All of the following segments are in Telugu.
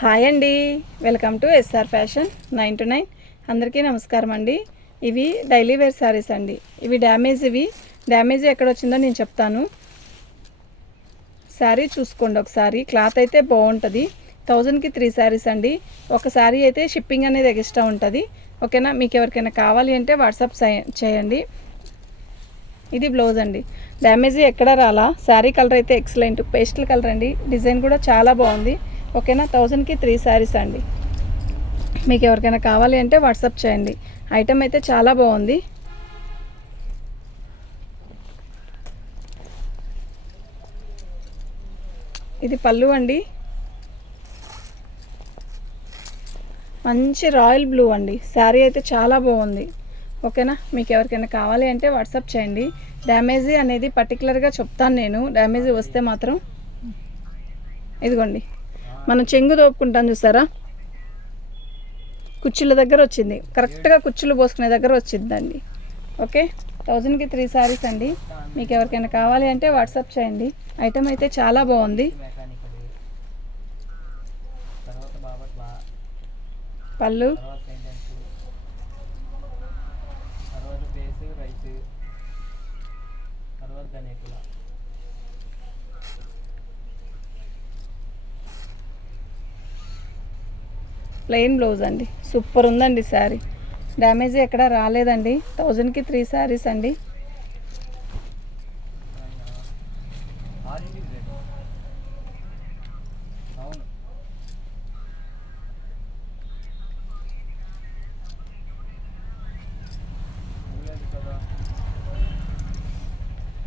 హాయ్ అండి, welcome to SR fashion 9 to 9. అందరికీ నమస్కారం అండి. ఇవి డైలీ వేర్ శారీస్ అండి. ఇవి డ్యామేజ్ ఎక్కడ వచ్చిందో నేను చెప్తాను. శారీ చూసుకోండి ఒకసారి. క్లాత్ అయితే బాగుంటుంది. 1000కి 3 శారీస్ అండి. ఒక శారీ అయితే షిప్పింగ్ అనేది ఎక్స్ట్రా ఉంటుంది. ఓకేనా? మీకు ఎవరికైనా కావాలి అంటే వాట్సాప్ చేయండి. ఇది బ్లౌజ్ అండి. డ్యామేజ్ ఎక్కడ రాలా. శారీ కలర్ అయితే ఎక్సలెంట్ పేస్టల్ కలర్ అండి. డిజైన్ కూడా చాలా బాగుంది. ఓకేనా? 1000కి 3 శారీస్ అండి. మీకు ఎవరికైనా కావాలి అంటే వాట్సాప్ చేయండి. ఐటమ్ అయితే చాలా బాగుంది. ఇది పళ్ళు అండి. మంచి రాయల్ బ్లూ అండి. శారీ అయితే చాలా బాగుంది. ఓకేనా? మీకు ఎవరికైనా కావాలి అంటే వాట్సాప్ చేయండి. డ్యామేజీ అనేది పర్టికులర్గా చెప్తాను నేను. డ్యామేజీ వస్తే మాత్రం ఇదిగోండి, మనం చెంగు దోపుకుంటాం చూసారా, కుర్చీల దగ్గర వచ్చింది. కరెక్ట్గా కుర్చీలు పోసుకునే దగ్గర వచ్చిందండి. ఓకే, 1000కి 3 శారీస్ అండి. మీకు ఎవరికైనా కావాలి అంటే వాట్సాప్ చేయండి. ఐటమ్ అయితే చాలా బాగుంది. పళ్ళు ప్లెయిన్ బ్లౌజ్ అండి. సూపర్ ఉందండి శారీ. డ్యామేజ్ ఎక్కడ రాలేదండి. 1000కి 3 శారీస్ అండి.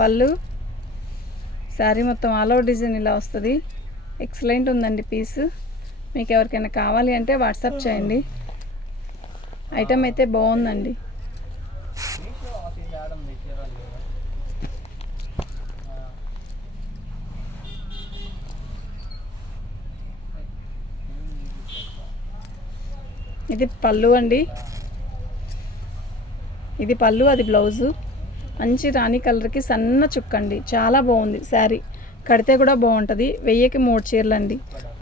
పళ్ళు శారీ మొత్తం ఆల్ ఓవర్ డిజైన్ ఇలా వస్తుంది. ఎక్సలెంట్ ఉందండి పీస్. మీకు ఎవరికైనా కావాలి అంటే వాట్సాప్ చేయండి. ఐటమ్ అయితే బాగుందండి. ఇది పళ్ళు అండి. ఇది పళ్ళు, అది బ్లౌజు. మంచి రాణి కలర్కి సన్న చుక్కండి. చాలా బాగుంది శారీ. కడితే కూడా బాగుంటుంది. 1000కి 3 చీరలు అండి.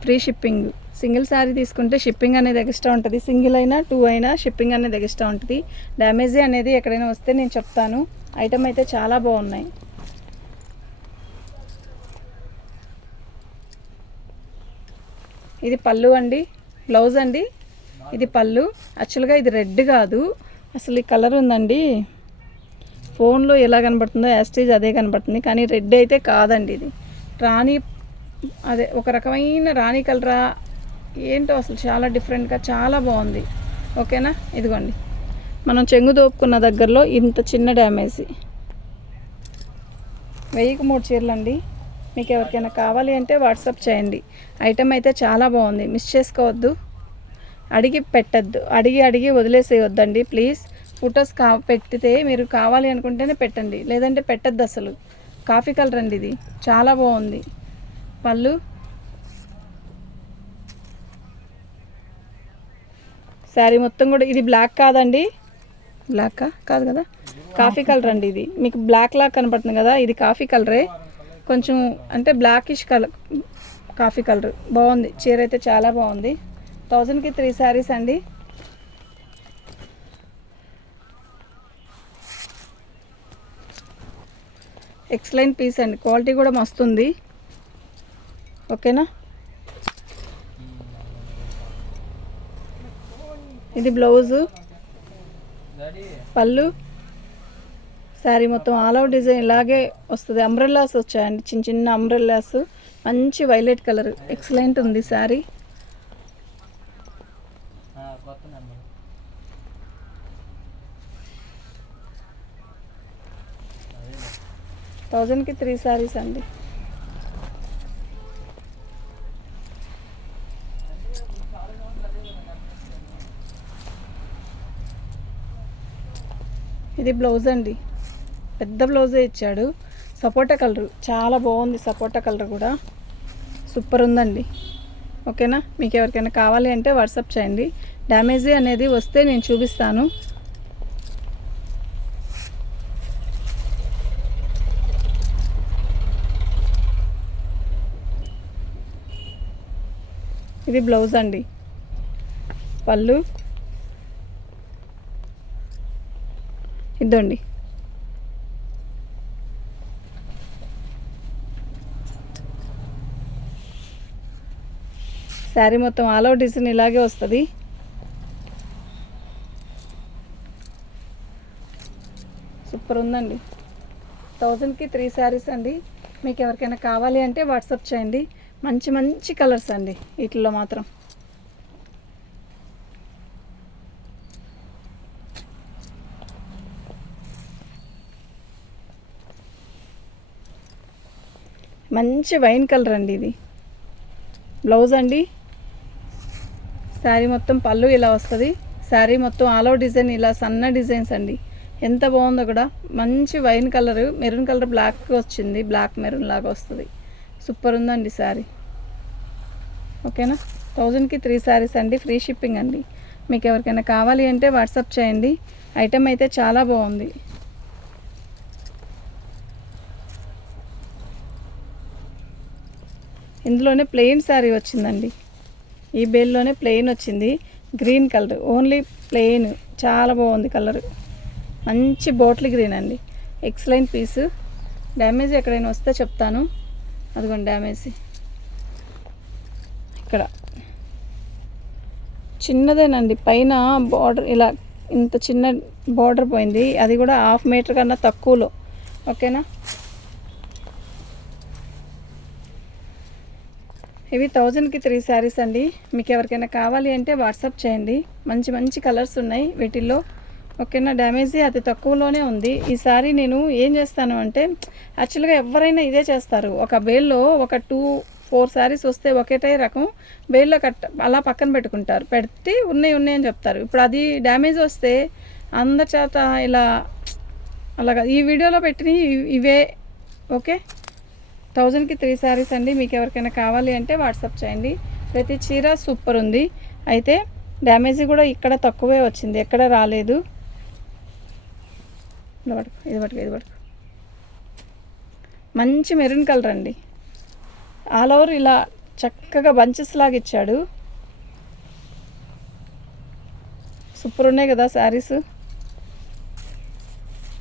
Free shipping. సింగిల్ శారీ తీసుకుంటే షిప్పింగ్ అనేది ఎక్స్ట్రా ఉంటుంది. సింగిల్ అయినా 2 అయినా షిప్పింగ్ అనేది ఎక్స్ట్రా ఉంటుంది. డ్యామేజీ అనేది ఎక్కడైనా వస్తే నేను చెప్తాను. ఐటమ్ అయితే చాలా బాగున్నాయి. ఇది పళ్ళు అండి. బ్లౌజ్ అండి. ఇది పళ్ళు. యాక్చువల్గా ఇది రెడ్ కాదు, అసలు ఈ కలర్ ఉందండి. ఫోన్లో ఎలా కనబడుతుందో యాస్టేజ్ అదే కనబడుతుంది, కానీ రెడ్ అయితే కాదండి. ఇది రాణి, అదే ఒక రకమైన రాణి కలరా ఏంటో, అసలు చాలా డిఫరెంట్గా చాలా బాగుంది. ఓకేనా? ఇదిగోండి, మనం చెంగు దోపుకున్న దగ్గరలో ఇంత చిన్న డ్యామేజీ. 1000కి 3 చీరలు అండి. మీకు ఎవరికైనా కావాలి అంటే వాట్సాప్ చేయండి. ఐటమ్ అయితే చాలా బాగుంది. మిస్ చేసుకోవద్దు. అడిగి పెట్టద్దు. అడిగి వదిలేసేయొద్దండి ప్లీజ్. ఫొటోస్ పెట్టితే మీరు కావాలి అనుకుంటేనే పెట్టండి, లేదంటే పెట్టద్దు అసలు. కాఫీ కలర్ అండి. ఇది చాలా బాగుంది. పళ్ళు శారీ మొత్తం కూడా ఇది బ్లాక్ కాదండి. బ్లాక్ కాదు కదా, కాఫీ కలర్ అండి. ఇది మీకు బ్లాక్ లాగా కనపడుతుంది కదా, ఇది కాఫీ కలరే. కొంచెం అంటే బ్లాకిష్ కలర్, కాఫీ కలర్. బాగుంది. చీర అయితే చాలా బాగుంది. 1000కి 3 శారీస్ అండి. ఎక్సలెంట్ పీస్ అండి. క్వాలిటీ కూడా మస్తుంది. ఓకేనా? ఇది బ్లౌజు, పళ్ళు. శారీ మొత్తం ఆల్ ఓవర్ డిజైన్ ఇలాగే వస్తుంది. అంబ్రెల్లాస్ వచ్చాయండి, చిన్న చిన్న అంబ్రెల్లాస్. మంచి వైలెట్ కలర్. ఎక్సలెంట్ ఉంది శారీ. థౌజండ్కి 3 శారీస్ అండి. ఇది బ్లౌజ్ అండి. పెద్ద బ్లౌజే ఇచ్చాడు. సపోటా కలర్ చాలా బాగుంది. సపోటా కలర్ కూడా సూపర్ ఉందండి. ఓకేనా? మీకు ఎవరికైనా కావాలి అంటే వాట్సాప్ చేయండి. డ్యామేజీ అనేది వస్తే నేను చూపిస్తాను. ఇది బ్లౌజ్ అండి. పళ్ళు ఇదండి. శారీ మొత్తం ఆల్ ఓవర్ డిజైన్ ఇలాగే వస్తుంది. సూపర్ ఉందండి. 1000కి 3 శారీస్ అండి. మీకు ఎవరికైనా కావాలి అంటే వాట్సాప్ చేయండి. మంచి మంచి కలర్స్ అండి వీటిల్లో మాత్రం. మంచి వైన్ కలర్ అండి ఇది. బ్లౌజ్ అండి. శారీ మొత్తం పళ్ళు ఇలా వస్తుంది. శారీ మొత్తం ఆల్ ఓవర్ డిజైన్ ఇలా సన్న డిజైన్స్ అండి. ఎంత బాగుందో కూడా. మంచి wine colour, maroon colour black వచ్చింది. బ్లాక్ మెరూన్ లాగా వస్తుంది. సూపర్ ఉందండి శారీ. ఓకేనా. 1000కి 3 శారీస్ అండి. ఫ్రీ షిప్పింగ్ అండి. మీకు ఎవరికైనా కావాలి అంటే వాట్సాప్ చేయండి. ఐటెం అయితే చాలా బాగుంది. ఇందులోనే ప్లెయిన్ శారీ వచ్చిందండి. ఈ బేల్లోనే ప్లెయిన్ వచ్చింది. Green colour, only plain. చాలా బాగుంది కలర్. మంచి బాటిల్ గ్రీన్ అండి. ఎక్సలెంట్ పీసు. డ్యామేజ్ ఎక్కడైనా వస్తే చెప్తాను. అదిగోండి డ్యామేజ్ ఇక్కడ చిన్నదేనండి. పైన బార్డర్ ఇలా ఇంత చిన్న బార్డర్ పోయింది. అది కూడా 1/2 మీటర్ కన్నా తక్కువలో. ఓకేనా. ఇవి 1000కి 3 శారీస్ అండి. మీకు ఎవరికైనా కావాలి అంటే వాట్సాప్ చేయండి. మంచి మంచి కలర్స్ ఉన్నాయి వీటిల్లో. ఓకేనా. డ్యామేజీ అతి తక్కువలోనే ఉంది. ఈ సారీ నేను ఏం చేస్తాను అంటే, యాక్చువల్గా ఎవరైనా ఇదే చేస్తారు. ఒక బేల్లో ఒక 2-4 శారీస్ వస్తే ఒకటే రకం బేల్లో అలా పక్కన పెట్టుకుంటారు. పెడితే ఉన్నాయి అని చెప్తారు. ఇప్పుడు అది డ్యామేజ్ వస్తే అందరి చేత ఇలా అలాగా ఈ వీడియోలో పెట్టిన ఇవే. ఓకే. 1000కి 3 శారీస్ అండి. మీకు ఎవరికైనా కావాలి అంటే వాట్సాప్ చేయండి. ప్రతి చీర సూపర్ ఉంది. అయితే డ్యామేజ్ కూడా ఇక్కడ తక్కువే వచ్చింది, ఎక్కడ రాలేదు. ఇది పట్టుకు. మంచి మెరూన్ కలర్ అండి. ఆల్ ఓవర్ ఇలా చక్కగా బంచెస్ లాగా ఇచ్చాడు. సూపర్ ఉన్నాయి కదా శారీస్.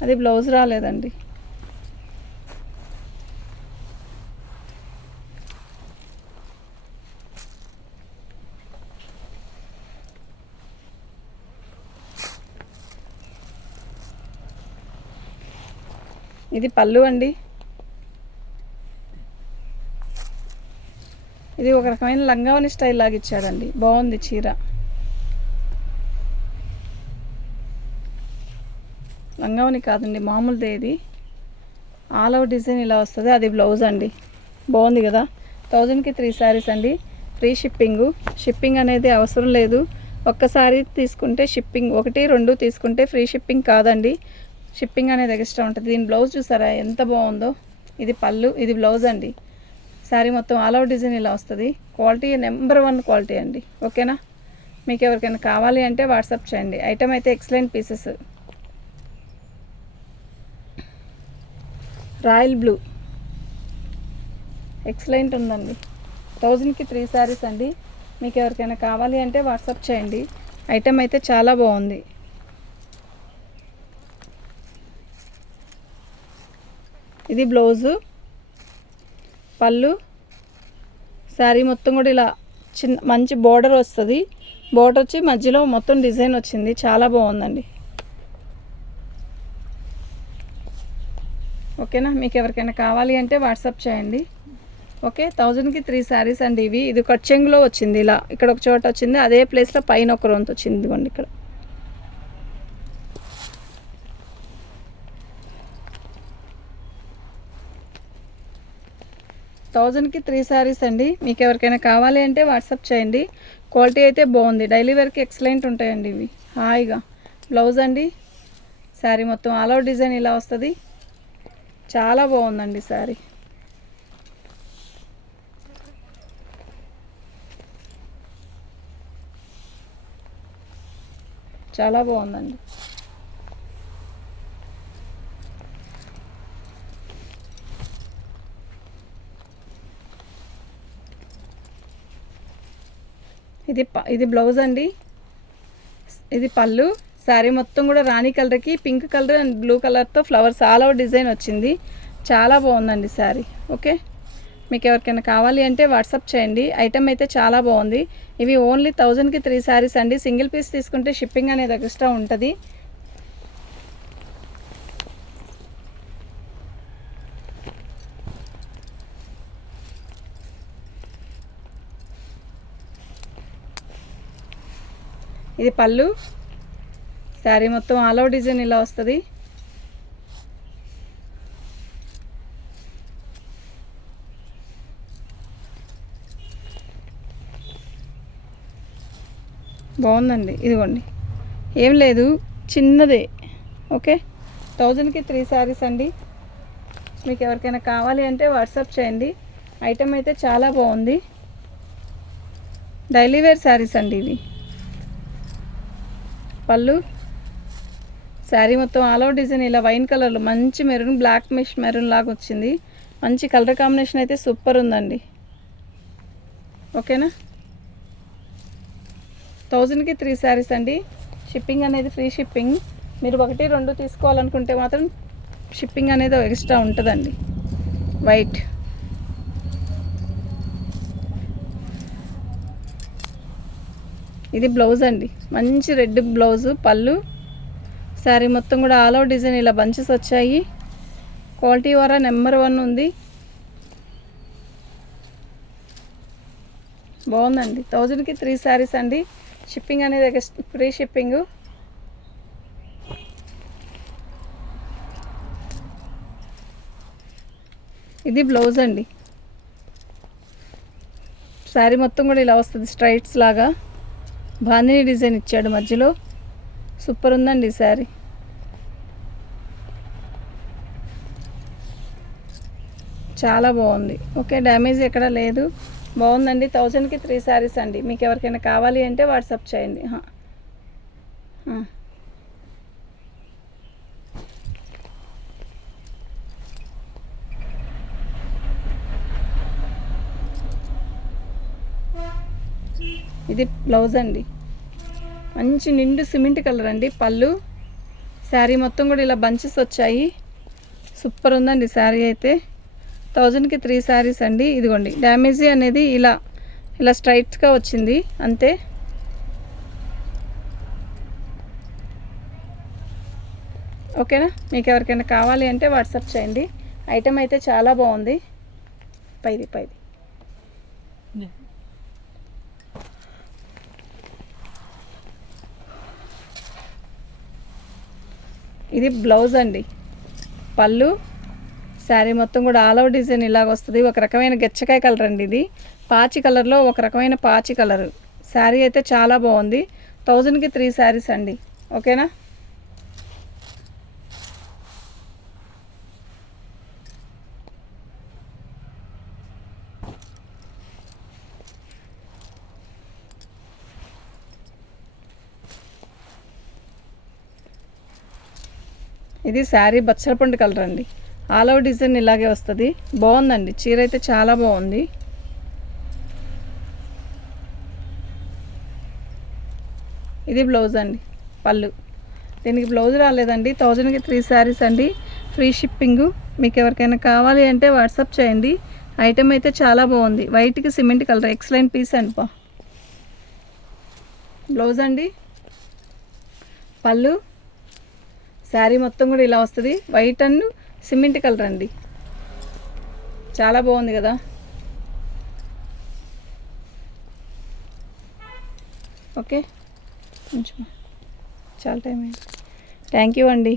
అది బ్లౌజ్ రాలేదండి. ఇది పళ్ళు అండి. ఇది ఒక రకమైన లంగావని స్టైల్ లాగా ఇచ్చాడండి. బాగుంది చీర. లంగావని కాదండి, మామూలుదే. ఇది ఆల్ ఓవర్ డిజైన్ ఇలా వస్తుంది. అది బ్లౌజ్ అండి. బాగుంది కదా. 1000కి 3 శారీస్ అండి. ఫ్రీ షిప్పింగ్ అనేది అవసరం లేదు. ఒక్కసారి తీసుకుంటే షిప్పింగ్, 1-2 తీసుకుంటే ఫ్రీ షిప్పింగ్ కాదండి. షిప్పింగ్ అనేది ఎక్స్ట్రా ఉంటుంది. దీని బ్లౌజ్ చూసారా ఎంత బాగుందో. ఇది పళ్ళు, ఇది బ్లౌజ్ అండి. శారీ మొత్తం ఆల్ ఓవర్ డిజైన్ ఇలా వస్తుంది. క్వాలిటీ నెంబర్ 1 క్వాలిటీ అండి. ఓకేనా. మీకు ఎవరికైనా కావాలి అంటే వాట్సాప్ చేయండి. ఐటమ్ అయితే excellent pieces. Royal blue excellent ఉందండి. 1000కి 3 శారీస్ అండి. మీకు ఎవరికైనా కావాలి అంటే వాట్సాప్ చేయండి. ఐటమ్ అయితే చాలా బాగుంది. ఇది బ్లౌజు, పళ్ళు. శారీ మొత్తం కూడా ఇలా మంచి బోర్డర్ వస్తుంది. బోర్డర్ వచ్చి మధ్యలో మొత్తం డిజైన్ వచ్చింది. చాలా బాగుందండి. ఓకేనా. మీకు ఎవరికైనా కావాలి అంటే వాట్సాప్ చేయండి. ఓకే. 1000కి 3 శారీస్ అండి ఇవి. ఇది కట్ చెంగులో వచ్చింది. ఇలా ఇక్కడ ఒక చోట వచ్చింది, అదే ప్లేస్లో పైన ఒక రొంత వచ్చింది. ఇదిగోండి ఇక్కడ. థౌజండ్కి 3 శారీస్ అండి. మీకు ఎవరికైనా కావాలి అంటే వాట్సాప్ చేయండి. క్వాలిటీ అయితే బాగుంది. డైలీ వేర్కి ఎక్సలెంట్ ఉంటాయండి ఇవి. హాయిగా. బ్లౌజ్ అండి. శారీ మొత్తం ఆల్ ఓవర్ డిజైన్ ఇలా వస్తుంది. చాలా బాగుందండి శారీ. చాలా బాగుందండి. ఇది బ్లౌజ్ అండి, ఇది పళ్ళు. శారీ మొత్తం కూడా రాణి కలర్కి పింక్ కలర్ అండ్ బ్లూ కలర్తో ఫ్లవర్స్ ఆల్ ఓవర్ డిజైన్ వచ్చింది. చాలా బాగుందండి శారీ. ఓకే, మీకు ఎవరికైనా కావాలి అంటే వాట్సాప్ చేయండి. ఐటమ్ అయితే చాలా బాగుంది. ఇవి ఓన్లీ 1000కి 3 శారీస్ అండి. సింగిల్ పీస్ తీసుకుంటే షిప్పింగ్ అనేది ఎక్స్ట్రా ఉంటుంది. ఇది పళ్ళు. శారీ మొత్తం ఆల్ ఓవర్ డిజైన్ ఇలా వస్తుంది. బాగుందండి. ఇదిగోండి, ఏం లేదు, చిన్నదే. ఓకే, 1000కి 3 శారీస్ అండి. మీకు ఎవరికైనా కావాలి అంటే వాట్సాప్ చేయండి. ఐటమ్ అయితే చాలా బాగుంది. డైలీ వేర్ శారీస్ అండి ఇవి. పళ్ళు, శారీ మొత్తం ఆల్ ఓవర్ డిజైన్ ఇలా వైన్ కలర్లో మంచి మెరూన్, బ్లాక్ మెరూన్ లాగా వచ్చింది. మంచి కలర్ కాంబినేషన్ అయితే సూపర్ ఉందండి. ఓకేనా, 1000కి 3 శారీస్ అండి. షిప్పింగ్ అనేది ఫ్రీ షిప్పింగ్. మీరు 1, 2 తీసుకోవాలనుకుంటే మాత్రం షిప్పింగ్ అనేది ఎక్స్ట్రా ఉంటుందండి. వైట్, ఇది బ్లౌజ్ అండి, మంచి రెడ్ బ్లౌజు. పళ్ళు, శారీ మొత్తం కూడా ఆల్ ఓవర్ డిజైన్ ఇలా బంచెస్ వచ్చాయి. క్వాలిటీ వర నెంబర్ 1 ఉంది. బాగుందండి. 1000కి 3 శారీస్ అండి. షిప్పింగ్ అనేది ఫ్రీ షిప్పింగ్. ఇది బ్లౌజ్ అండి. శారీ మొత్తం కూడా ఇలా వస్తుంది, స్ట్రైట్స్ లాగా బాందిని డిజైన్ ఇచ్చాడు మధ్యలో. సూపర్ ఉందండి ఈ శారీ. చాలా బాగుంది. ఓకే, డ్యామేజ్ ఎక్కడ లేదు, బాగుందండి. 1000కి 3 శారీస్ అండి. మీకు ఎవరికైనా కావాలి అంటే వాట్సాప్ చేయండి. ఇది బ్లౌజ్ అండి, మంచి నిండు సిమెంట్ కలర్ అండి. పళ్ళు, శారీ మొత్తం కూడా ఇలా బంచెస్ వచ్చాయి. సూపర్ ఉందండి శారీ అయితే. 1000కి 3 శారీస్ అండి. ఇదిగోండి, డ్యామేజీ అనేది ఇలా ఇలా స్ట్రైట్గా వచ్చింది అంతే. ఓకేనా, మీకు ఎవరికైనా కావాలి అంటే వాట్సాప్ చేయండి. ఐటమ్ అయితే చాలా బాగుంది. పైది ఇది బ్లౌజ్ అండి. పళ్ళు, శారీ మొత్తం కూడా ఆల్ ఓవర్ డిజైన్ ఇలాగ వస్తుంది. ఒక రకమైన గెచ్చకాయ కలర్ అండి ఇది. పాచి కలర్లో ఒక రకమైన పాచి కలర్. శారీ అయితే చాలా బాగుంది. 1000కి 3 శారీస్ అండి. ఓకేనా, ఇది శారీ బచ్చలపండు కలర్ అండి. ఆల్ ఓవర్ డిజైన్ ఇలాగే వస్తుంది. బాగుందండి, చీర అయితే చాలా బాగుంది. ఇది బ్లౌజ్ అండి. పళ్ళు, దీనికి బ్లౌజ్ రాలేదండి. 1000కి 3 శారీస్ అండి. Free shipping. మీకు ఎవరికైనా కావాలి అంటే వాట్సాప్ చేయండి. ఐటమ్ అయితే చాలా బాగుంది. వైట్కి సిమెంట్ కలర్, ఎక్సలెంట్ పీస్ అండి. బ్లౌజ్ అండి. పళ్ళు, శారీ మొత్తం కూడా ఇలా వస్తుంది. వైట్ అండ్ సిమెంట్ కలర్ అండి. చాలా బాగుంది కదా. ఓకే, కొంచెం చాలా టైం అయింది. థ్యాంక్ యూ అండి.